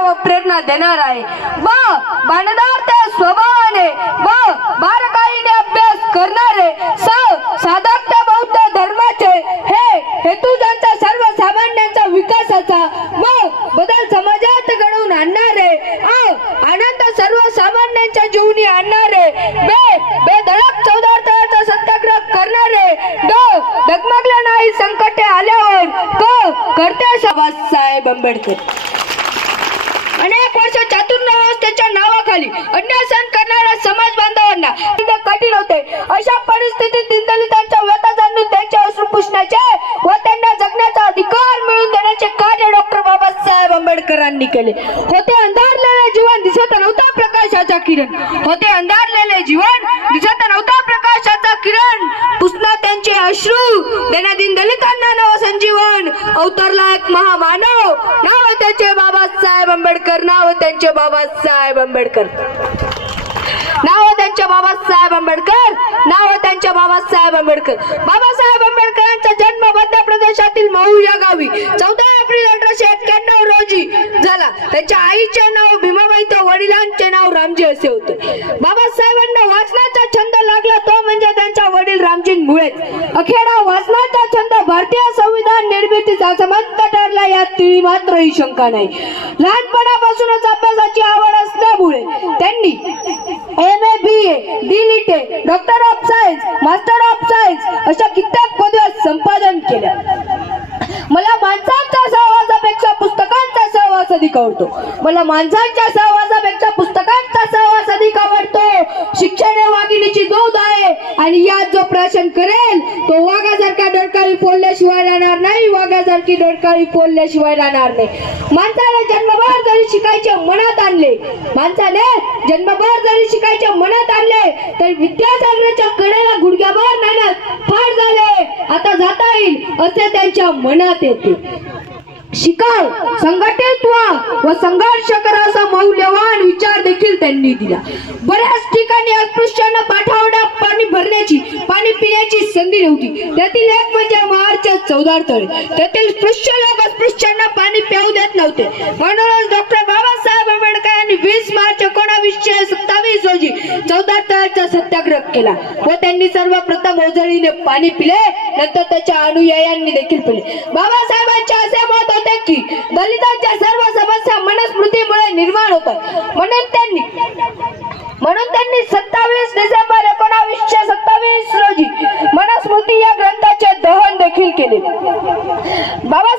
व प्रेरणा देणार आहे व बाणदार त्या स्वभावाने व बारकाईने अभ्यास करणारे साधक त्या बौद्ध धर्माचे हे हेतू त्यांचा सर्वसामान्यांचा विकासाचा व बदल समाजात घडवून आणणारे आनंद सर्वसामान्यांच्या जीवनी आणणारे बेधडक चौदार तळाचा सत्याग्रह करणारे डगमगले नाही संकटे आल्यावर करते बाबासाहेब आंबेडकर अनेक वर्ष चातुर्य व्यवस्थेच्या नावाखाली अन्याय सहन करणाऱ्या समाज बांधवांना कठीण होते। अशा परिस्थितीत दलितांच्या व्यथा जाणून त्यांचे अश्रू पुसण्याचे व त्यांना जगण्याचा अधिकार मिळवून देण्याचे कार्य डॉक्टर बाबासाहेब आंबेडकरांनी केले होते। अंधारलेले जीवन दिसत नव्हता प्रकाशाचा किरण होते अंधारलेले जीवन दिसत नव्हता प्रकाशाचा किरण पुसना त्यांचे अश्रू देण्या दलितांना नवसंजीवन अवतरला एक महामानव नाव त्याचे बाबासाहेब आंबेडकर नाव त्यांचे बाबासाहेब आंबेडकर नाव त्यांचे बाबासाहेब आंबेडकर नाव त्यांचे बाबासाहेब आंबेडकर बाबासाहेब आंबेडकरांचा जन्म मध्य प्रदेशातील महू या गावी 14 एप्रिल 1891 रोजी झाला। त्यांच्या आईचे नाव भीमाबाई तर वडिलांचे नाव रामजी असे होते। बाबासाहेबांना वाचनाचा छंद लागला तो म्हणजे त्यांच्या वडील रामजींमुळेच। अखेर वाचनाचा छंद भारतीय संविधान निर्मितीचा समंत ठरला यात तिळी मात्र ही शंका नाही। लहानपणापासूनच अभ्यासाची आवड असल्यामुळे त्यांनी MA BA DLiT doctor of science master of science अशा कित्येक पदव्या संपादन केल्या। मला माणसांच्या सहवासापेक्षा पुस्तकांचा सहवास अधिक आवडतो। मला माणसांच्या सहवासापेक्षा पुस्तकांचा सहवास अधिक आवडतो। शिक्षण हे वाघिणीची दूध आहे आणि यात जो प्राशन करेल तो वाघासारखा डरकाळी फोडल्याशिवाय राहणार नाही वाघासारखी डरकाळी फोडल्याशिवाय राहणार नाही। माणसाने जन्मभर जरी शिकायचे मनात आणले तर विद्यासागराच्या कडेला गुडघ्याभर मेहनत फार झाले आता जाता येईल असे त्यांच्या मनात येते। शिकाव संघटित व्हा व संघर्ष करा असा मौल्यवान विचार देखील त्यांनी दिला। बऱ्याच ठिकाणी अस्पृश्यांना पाठवण्या पाणी भरण्याची पाणी पिण्याची संधी नव्हती। त्यातील एक म्हणजे महाडचे चौदार तळे। त्यातील स्पृश्य लोक अस्पृश्यांना पाणी पिऊ देत नव्हते। म्हणूनच डॉक्टर बाबासाहेब आंबेडकर यांनी 20 मार्च 1927 रोजी चौदार तळ्याचा सत्याग्रह केला व त्यांनी सर्वप्रथम ओझळीने पाणी पिले नंतर त्याच्या अनुयायांनी देखील पिले। बाबासाहेबांचे असे मत होते की दलितांच्या सर्व समस्या मनुस्मृतीमुळे निर्माण होतात। म्हणून त्यांनी 27 डिसेंबर 1927 रोजी मनुस्मृती या ग्रंथाचे दहन देखील केले। बाबा